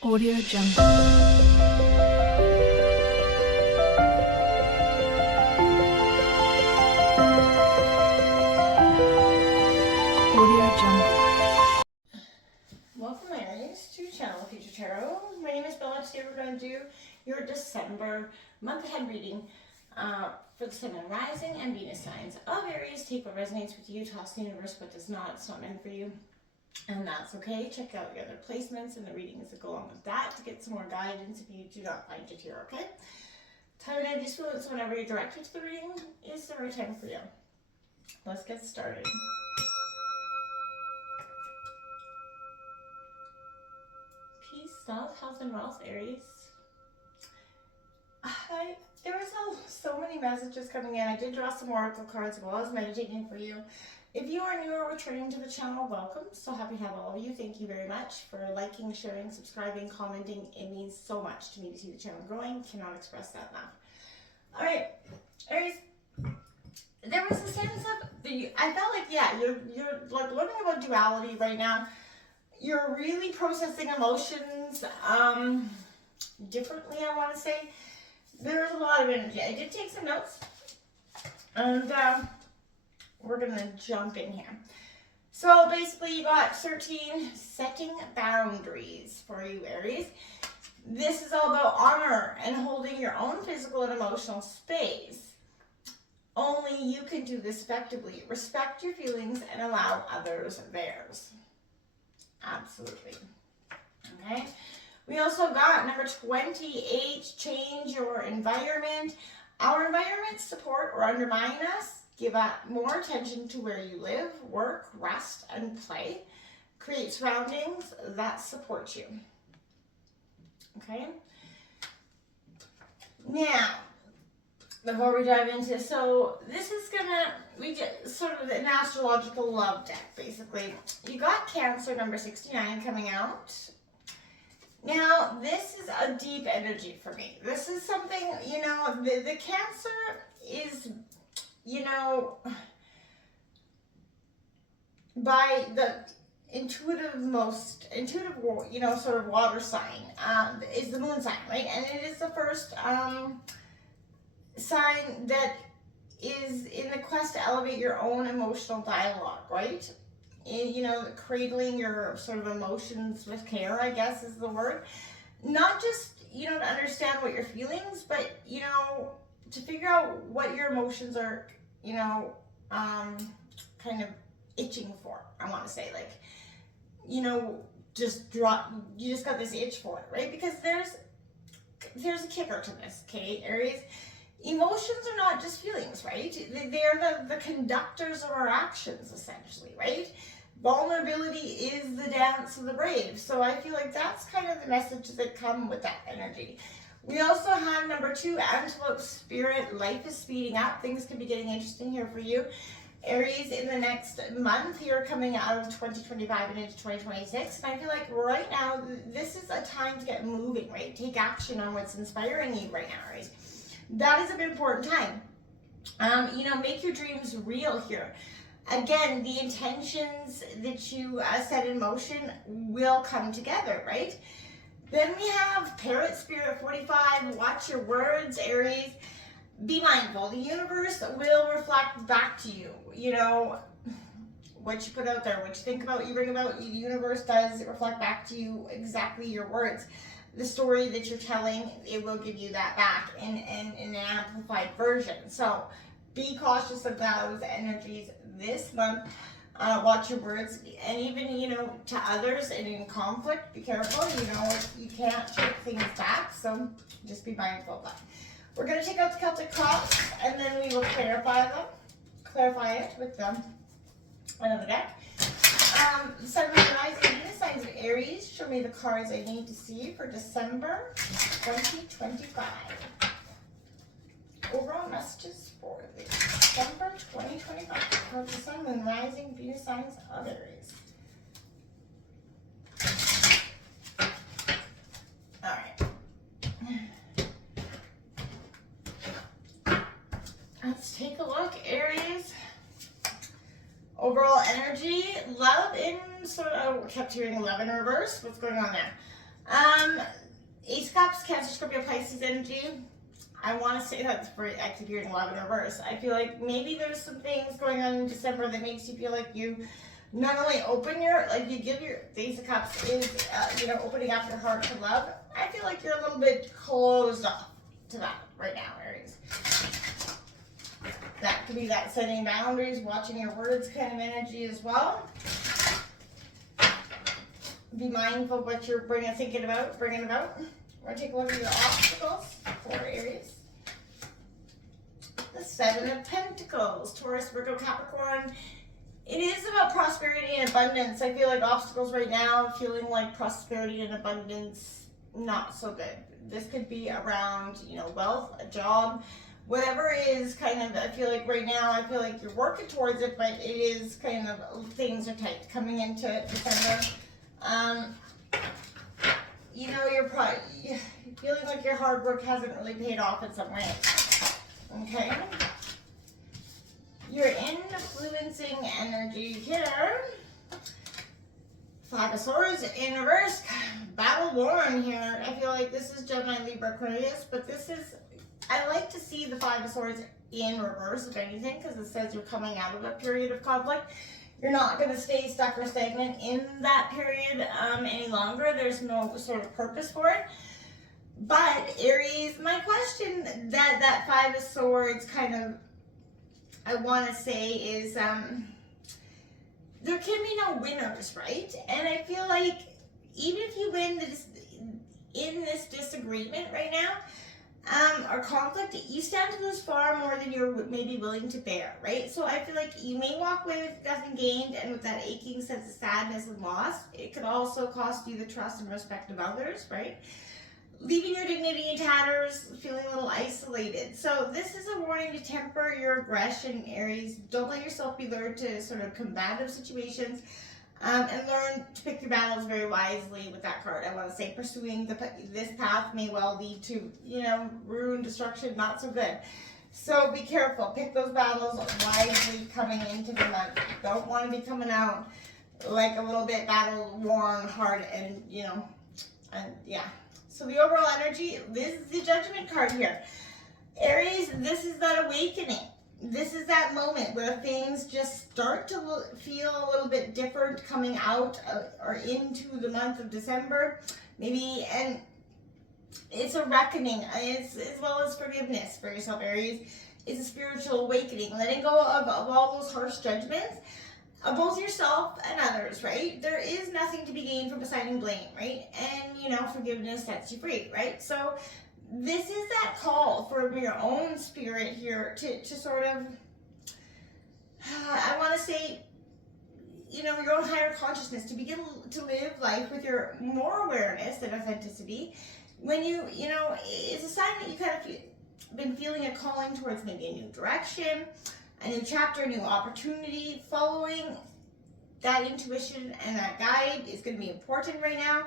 Audio Jungle. Audio Jungle. Welcome, Aries, to Channel Future Tarot. My name is Bella. Today we're going to do your December month ahead reading for the Sun and Rising and Venus signs of Aries. Take what resonates with you, toss the universe what does not. It's not meant for you, and that's okay. Check out your other placements and the readings that go along with that to get some more guidance if you do not find it here, okay? Time and energy fluence whenever you're directed to the reading is the right time for you. Let's get started. Peace, love, health, and wealth, Aries. There was so many messages coming in. I did draw some oracle cards while I was meditating for you. If you are new or returning to the channel, welcome. So happy to have all of you. Thank you very much for liking, sharing, subscribing, commenting. It means so much to me to see the channel growing. Cannot express that enough. All right, Aries. There was a sense of I felt like, yeah, you're like learning about duality right now. You're really processing emotions differently, I want to say. There's a lot of energy. I did take some notes, and we're going to jump in here. So basically, you got 13 setting boundaries for you, Aries. This is all about honor and holding your own physical and emotional space. Only you can do this effectively. Respect your feelings and allow others theirs. Absolutely. Okay. We also got number 28, change your environment. Our environments support or undermine us. Give more attention to where you live, work, rest, and play. Create surroundings that support you. Okay. Now, before we dive into, so this is we get sort of an astrological love deck, basically. You got Cancer number 69 coming out. Now, this is a deep energy for me. This is something, the Cancer is, by the intuitive, sort of water sign, is the moon sign, right? And it is the first sign that is in the quest to elevate your own emotional dialogue, right? Cradling your sort of emotions with care, I guess is the word. Not just, to understand what you're feelings, but, to figure out what your emotions are, kind of itching for, I want to say. Like, you just got this itch for it, right? Because there's a kicker to this, okay, Aries? Emotions are not just feelings, right? They're the conductors of our actions, essentially, right? Vulnerability is the dance of the brave. So I feel like that's kind of the message that come with that energy. We also have number 2, Antelope Spirit. Life is speeding up. Things could be getting interesting here for you, Aries, in the next month here, coming out of 2025 and into 2026. And I feel like right now, this is a time to get moving, right? Take action on what's inspiring you right now, Aries. That is an important time. Make your dreams real here. Again, the intentions that you set in motion will come together, right? Then we have Parrot Spirit 45. Watch your words, Aries. Be mindful. The universe will reflect back to you. What you put out there, what you think about, what you bring about, the universe does reflect back to you exactly your words. The story that you're telling, it will give you that back in an amplified version. So be cautious of those energies this month. Watch your words, and even, to others and in conflict, be careful. You can't take things back, so just be mindful of that. We're going to take out the Celtic cross, and then we will clarify it with another deck. Sun, Moon, Rising, Venus signs of Aries. Show me the cards I need to see for December 2025. Overall messages for the December 2025 for the Sun, Moon, Rising, Venus signs of Aries. All right. Let's take a look, Aries. Overall energy, love in sort of, kept hearing love in reverse. What's going on there? Pisces energy, I want to say that's for I keep hearing love in reverse. I feel like maybe there's some things going on in December that makes you feel like you not only open your, like you give your, the Ace of Cups is, opening up your heart to love. I feel like you're a little bit closed off to that right now, Aries. That could be that setting boundaries, watching your words kind of energy as well. Be mindful of what you're bringing about. We're going to take a look at your obstacles for Aries. The Seven of Pentacles, Taurus, Virgo, Capricorn. It is about prosperity and abundance. I feel like obstacles right now, feeling like prosperity and abundance, not so good. This could be around, wealth, a job, whatever is kind of, I feel like right now, I feel like you're working towards it, but it is kind of, things are tight coming into December. You're probably feeling like your hard work hasn't really paid off in some way. Okay? Your influencing energy here. Five of Swords in reverse. Battle worn here. I feel like this is Gemini, Libra, Aquarius, but this is, I like to see the Five of Swords in reverse, if anything, because it says you're coming out of a period of conflict. You're not going to stay stuck or stagnant in that period any longer. There's no sort of purpose for it. But Aries, my question that Five of Swords kind of, I want to say is, there can be no winners, right? And I feel like even if you win in this disagreement right now, or conflict, you stand to lose far more than you're maybe willing to bear, right? So I feel like you may walk away with nothing gained and with that aching sense of sadness and loss. It could also cost you the trust and respect of others, right? Leaving your dignity in tatters, feeling a little isolated. So this is a warning to temper your aggression, Aries. Don't let yourself be lured to sort of combative situations. And learn to pick your battles very wisely with that card. I want to say pursuing this path may well lead to, ruin, destruction, not so good. So be careful. Pick those battles wisely coming into the month. Don't want to be coming out like a little bit battle-worn, hard, and, yeah. So the overall energy, this is the Judgment card here. Aries, this is that awakening. This is that moment where things just start to feel a little bit different coming out or into the month of December, maybe, and it's a reckoning, as well as forgiveness for yourself, Aries. It's a spiritual awakening, letting go of all those harsh judgments of both yourself and others, right? There is nothing to be gained from assigning blame, right? And, forgiveness sets you free, right? So this is that call for your own spirit here to sort of, I want to say, your own higher consciousness, to begin to live life with your more awareness and authenticity. When it's a sign that you kind of been feeling a calling towards maybe a new direction, a new chapter, a new opportunity. Following that intuition and that guide is going to be important right now.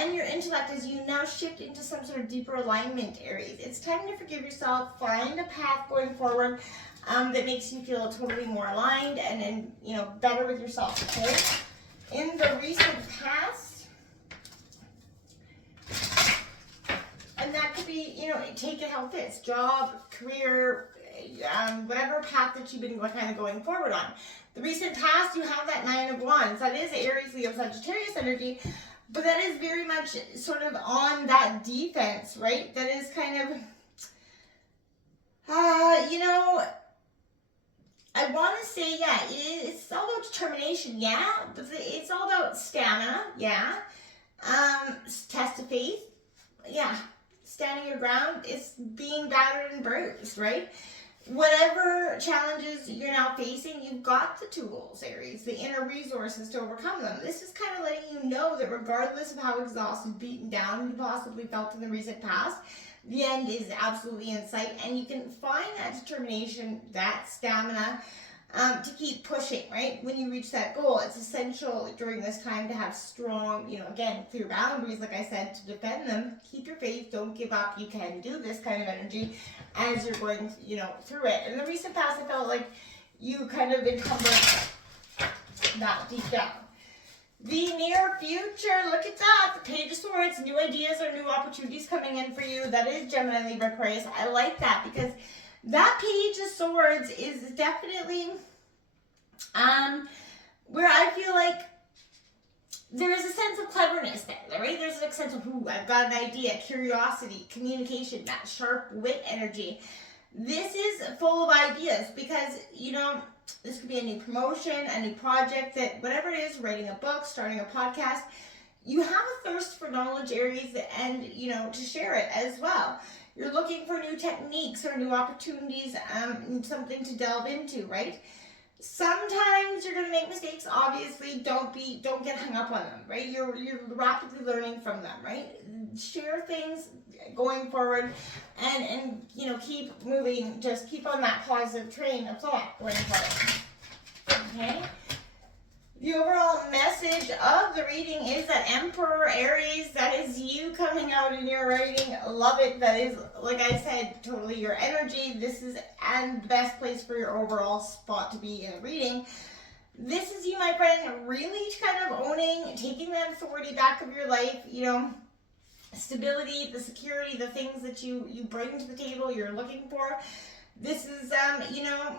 And your intellect as you now shift into some sort of deeper alignment, Aries. It's time to forgive yourself, find a path going forward that makes you feel totally more aligned and better with yourself, okay? In the recent past, and that could be, take it how it fits, job, career, whatever path that you've been kind of going forward on. The recent past, you have that Nine of Wands. That is Aries, Leo, Sagittarius energy. But that is very much sort of on that defense, right? That is kind of, I want to say, yeah, it's all about determination, yeah. But it's all about stamina, yeah. Test of faith, yeah. Standing your ground, it's being battered and bruised, right? Whatever challenges you're now facing, you've got the tools, Aries, the inner resources to overcome them. This is kind of letting you know that regardless of how exhausted, beaten down you possibly felt in the recent past, the end is absolutely in sight, and you can find that determination, that stamina, to keep pushing, right? When you reach that goal, it's essential during this time to have strong, again, clear boundaries, like I said, to defend them. Keep your faith, don't give up, you can do this kind of energy as you're going, through it. In the recent past, I felt like you kind of encumbered that deep down. The near future, look at that. The Page of Swords, new ideas or new opportunities coming in for you. That is Gemini, Libra, Aquarius. I like that because that Page of Swords is definitely where I feel like there is a sense of cleverness there, right? There's a sense of, ooh, I've got an idea, curiosity, communication, that sharp wit energy. This is full of ideas because, you know, this could be a new promotion, a new project, that whatever it is, writing a book, starting a podcast, you have a thirst for knowledge, Aries, and, you know, to share it as well. You're looking for new techniques or new opportunities, something to delve into, right? Sometimes you're going to make mistakes, obviously. Don't get hung up on them, right? You're rapidly learning from them, right? Share things going forward and you know, keep moving, just keep on that positive train of thought going forward. Okay? The overall message of the reading is that Emperor Aries, that is you coming out in your writing. Love it. That is, like I said, totally your energy. This is and the best place for your overall spot to be in a reading. This is you, my friend, really kind of owning, taking that authority back of your life, you know, stability, the security, the things that you bring to the table, you're looking for. This is, you know,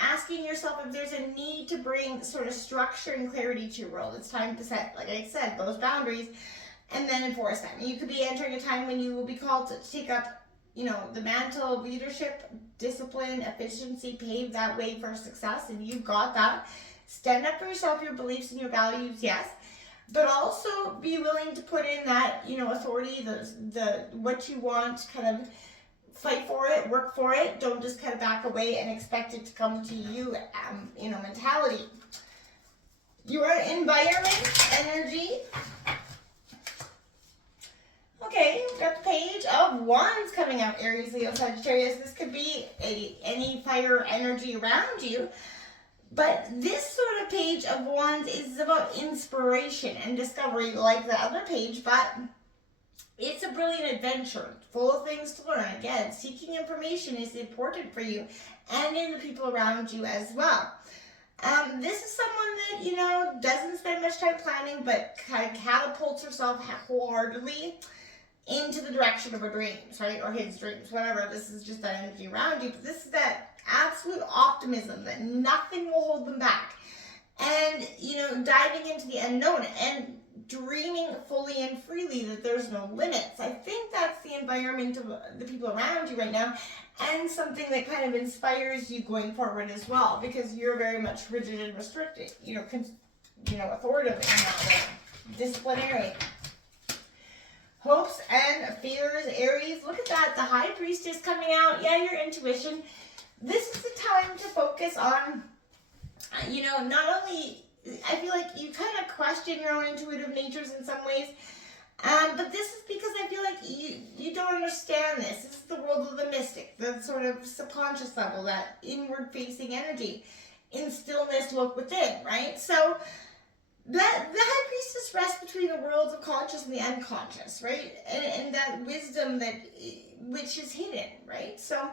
asking yourself if there's a need to bring sort of structure and clarity to your world. It's time to set, like I said, those boundaries and then enforce them. You could be entering a time when you will be called to take up, you know, the mantle of leadership, discipline, efficiency, pave that way for success. And you've got that. Stand up for yourself, your beliefs and your values, yes. But also be willing to put in that, you know, authority, the what you want, kind of fight for it, work for it. Don't just kind of back away and expect it to come to you, you know, mentality. Your environment, energy. Okay, we've got the Page of Wands coming out, Aries, Leo, Sagittarius. This could be any fire energy around you. But this sort of Page of Wands is about inspiration and discovery like the other page, but it's a brilliant adventure, full of things to learn. Again, seeking information is important for you and in the people around you as well. This is someone that, you know, doesn't spend much time planning, but kind of catapults herself wholeheartedly into the direction of her dreams, right? Or his dreams, whatever. This is just that energy around you. But this is that absolute optimism that nothing will hold them back. And, you know, diving into the unknown and dreaming fully and freely that there's no limits. I think that's the environment of the people around you right now, and something that kind of inspires you going forward as well, because you're very much rigid and restricted, you know, authoritative in that way, disciplinary. Hopes and fears, Aries. Look at that, the High Priestess coming out. Yeah, your intuition. This is the time to focus on, you know, not only, I feel like you kind of question your own intuitive natures in some ways, but this is because I feel like you don't understand this. This is the world of the mystic, the sort of subconscious level, that inward-facing energy. In stillness, look within, right? So the High Priestess rests between the worlds of conscious and the unconscious, right? And that wisdom which is hidden, right? So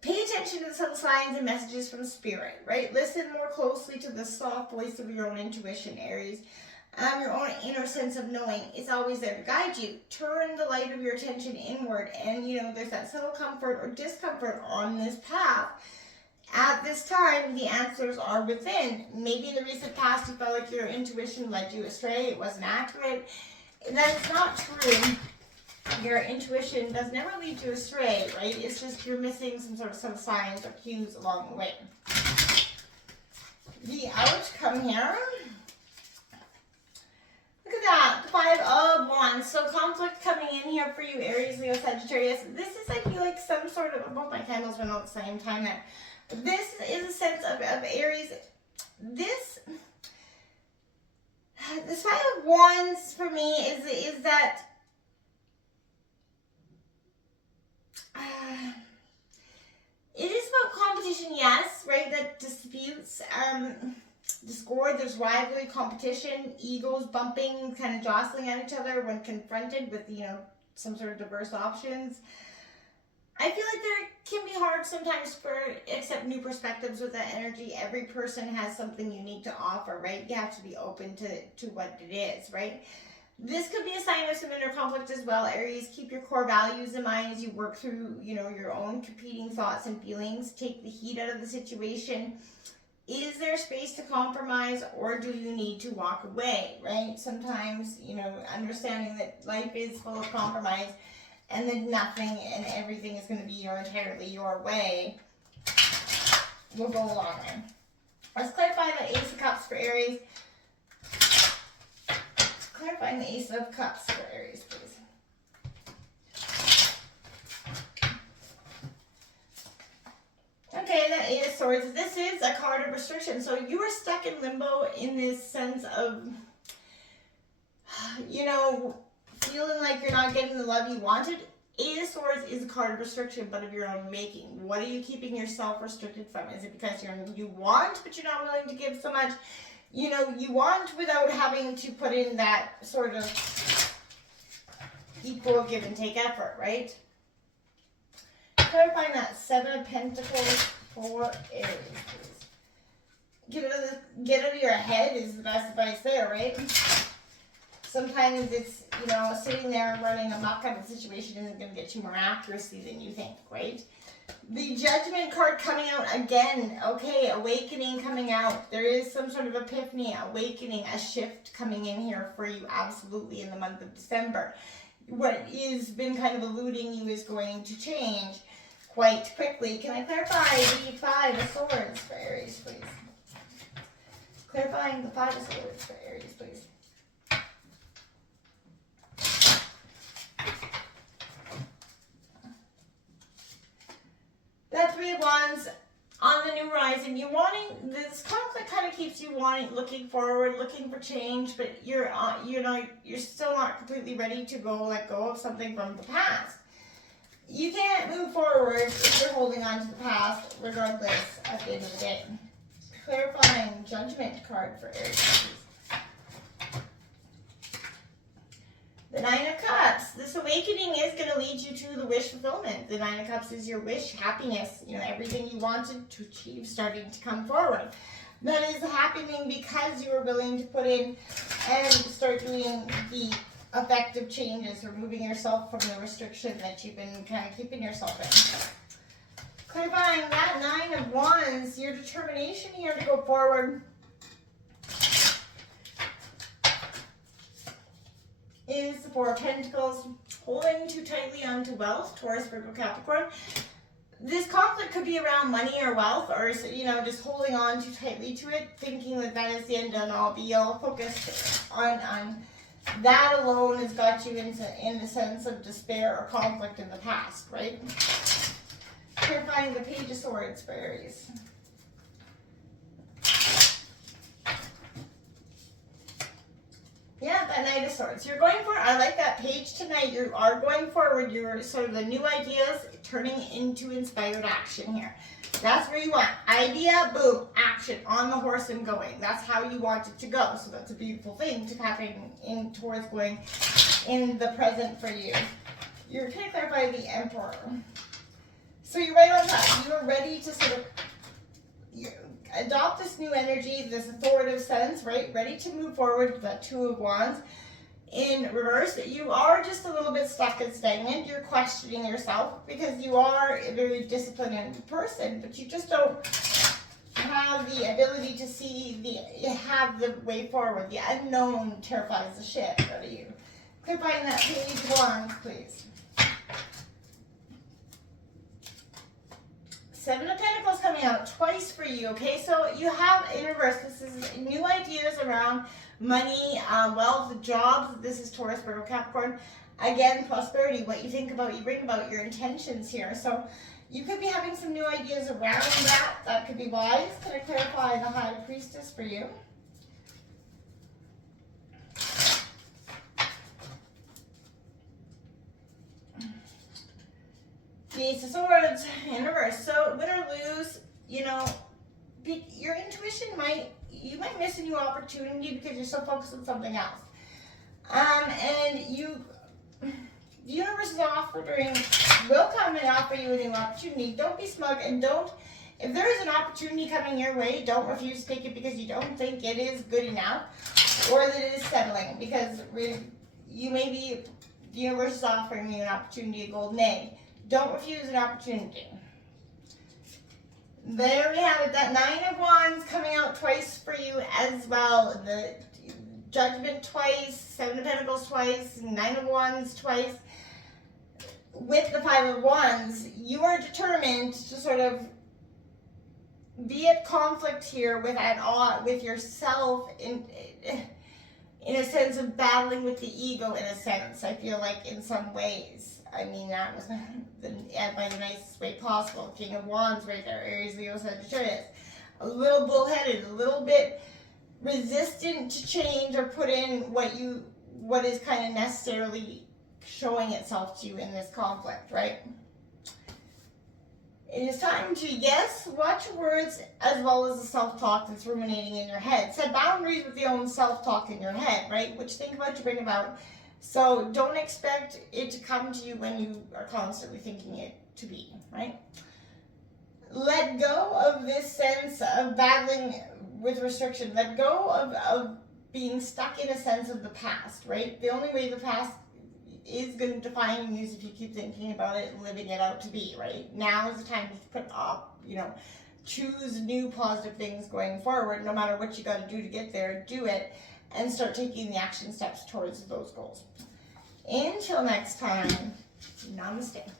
pay attention to the subtle signs and messages from Spirit, right? Listen more closely to the soft voice of your own intuition, Aries. Your own inner sense of knowing is always there to guide you. Turn the light of your attention inward, and, you know, there's that subtle comfort or discomfort on this path. At this time, the answers are within. Maybe in the recent past you felt like your intuition led you astray, it wasn't accurate. That is not true. Your intuition does never lead you astray, right? It's just you're missing some signs or cues along the way. The outcome here. Look at that, the Five of Wands. So conflict coming in here for you, Aries, Leo, Sagittarius. This is, I feel like, some sort of, both my candles went out at the same time there. This is a sense of Aries. This Five of Wands for me is that it is about competition, yes, right? That disputes, discord, there's rivalry, competition, egos bumping, kind of jostling at each other when confronted with, you know, some sort of diverse options. I feel like there can be hard sometimes for accept new perspectives with that energy. Every person has something unique to offer, right? You have to be open to what it is, right? This could be a sign of some inner conflict as well. Aries, keep your core values in mind as you work through, your own competing thoughts and feelings. Take the heat out of the situation. Is there space to compromise, or do you need to walk away, right? Sometimes, understanding that life is full of compromise and that nothing and everything is going to be entirely your way will go a long way. Let's clarify the Ace of Cups for Aries. Clarifying the Ace of Cups for Aries, please. Okay, the Eight of Swords. This is a card of restriction. So you are stuck in limbo in this sense of, feeling like you're not getting the love you wanted. Eight of Swords is a card of restriction, but of your own making. What are you keeping yourself restricted from? Is it because you want, but you're not willing to give so much? You want without having to put in that sort of equal give and take effort, right? Clarifying that Seven of Pentacles for Aries, please. Get out of your head is the best advice there, right? Sometimes it's, sitting there running amok on the situation isn't going to get you more accuracy than you think, right? The Judgment card coming out again. Okay, awakening coming out. There is some sort of epiphany, awakening, a shift coming in here for you absolutely in the month of December. What is been kind of eluding you is going to change quite quickly. Can I clarify the Five of Swords for Aries, please? Clarifying the Five of Swords for Aries, please. That Three of Wands on the new horizon. This conflict kind of keeps you looking forward, looking for change, but you're still not completely ready to let go of something from the past. You can't move forward if you're holding on to the past, regardless at the end of the day. Clarifying Judgment card for Aries. The Nine of Cups. This awakening is going to lead you to the wish fulfillment. The Nine of Cups is your wish, happiness, everything you wanted to achieve starting to come forward. That is happening because you are willing to put in and start doing the effective changes, removing yourself from the restriction that you've been kind of keeping yourself in. Clarifying that Nine of Wands, your determination here to go forward is the Four of Pentacles, holding too tightly onto wealth, Taurus, Virgo, Capricorn. This conflict could be around money or wealth, or just holding on too tightly to it, thinking that that is the end and all be all. Focused on that alone has got you in the sense of despair or conflict in the past, right? Clarifying the Page of Swords for Aries. Yeah, that Knight of Swords. You're going for, I like that page tonight. You are going forward. You're sort of the new ideas turning into inspired action here. That's where you want. Idea, boom, action, on the horse and going. That's how you want it to go. So that's a beautiful thing to happen towards going in the present for you. You're going to clarify the Emperor. So you're right on that. You are ready to sort of adopt this new energy, this authoritative sense, right? Ready to move forward with that Two of Wands. In reverse, you are just a little bit stuck and stagnant. You're questioning yourself because you are a very disciplined person, but you just don't have the ability to have the way forward. The unknown terrifies the shit out of you. Clarifying that Page of Wands, please. Seven of Pentacles coming out twice for you, okay? So you have, in reverse, this is new ideas around money, wealth, jobs. This is Taurus, Virgo, Capricorn. Again, prosperity, what you think about, you bring about, your intentions here. So you could be having some new ideas around that. That could be wise. Can I clarify the High Priestess for you? The Ace of Swords in reverse. So win or lose, your intuition you might miss a new opportunity because you're so focused on something else. And the universe is is will come and offer you a new opportunity. Don't be smug and don't, if there is an opportunity coming your way, don't refuse to take it because you don't think it is good enough or that it is settling, because you may be, the universe is offering you an opportunity, a golden egg. Don't refuse an opportunity. There we have it, that Nine of Wands coming out twice for you as well. The Judgment twice, Seven of Pentacles twice, Nine of Wands twice. With the Five of Wands, you are determined to sort of be at conflict here with yourself in a sense of battling with the ego, in a sense. I feel like in some ways. I mean, that was by the nicest way possible. King of Wands right there, Aries, Leo, Sagittarius. A little bullheaded, a little bit resistant to change or put in what is kind of necessarily showing itself to you in this conflict, right? It is time to, yes, watch your words as well as the self-talk that's ruminating in your head. Set boundaries with the own self-talk in your head, right? Which think about to bring about. So don't expect it to come to you when you are constantly thinking it to be, right? Let go of this sense of battling with restriction. Let go of being stuck in a sense of the past, right? The only way the past is going to define you is if you keep thinking about it and living it out to be, right? Now is the time to put up, choose new positive things going forward. No matter what you got to do to get there, do it and start taking the action steps towards those goals. Until next time, namaste.